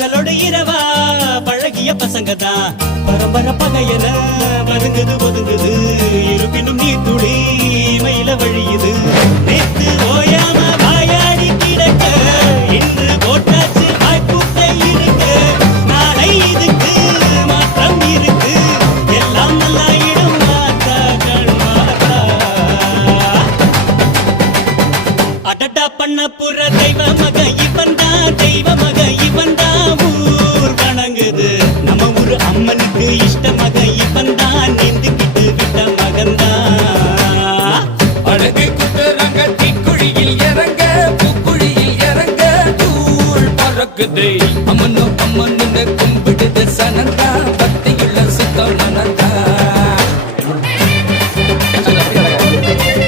பகலோடு இரவா பழகிய பசங்க தான் பரம்பர பகையன வதுங்குது ஒதுங்குது இருப்பினும் நீ துளி மயில வழியுது நேத்து ஓயாம வாயாடி கிடக்க இன்று போட்டாச்சு வாய்ப்புட்டை இருக்கு நாளை இதுக்கு மாற்றம் இருக்கு எல்லாம் நல்லாயிடும் மாத்தா கண்மாத்தா அடடா பண்ண புற தெய்வ மக இவன்தான் தெய்வ மக இவன்தான் ஊர் வணங்குது நம்ம ஊரு அம்மனுக்கு இஷ்ட மக இவன்தான் நீந்துக்கிட்டு விட்ட மகன்தான் அழகு குத்துறாங்க தீக்குழியில் இறங்க பூக்குழியில் இறங்க தூள் பறக்குது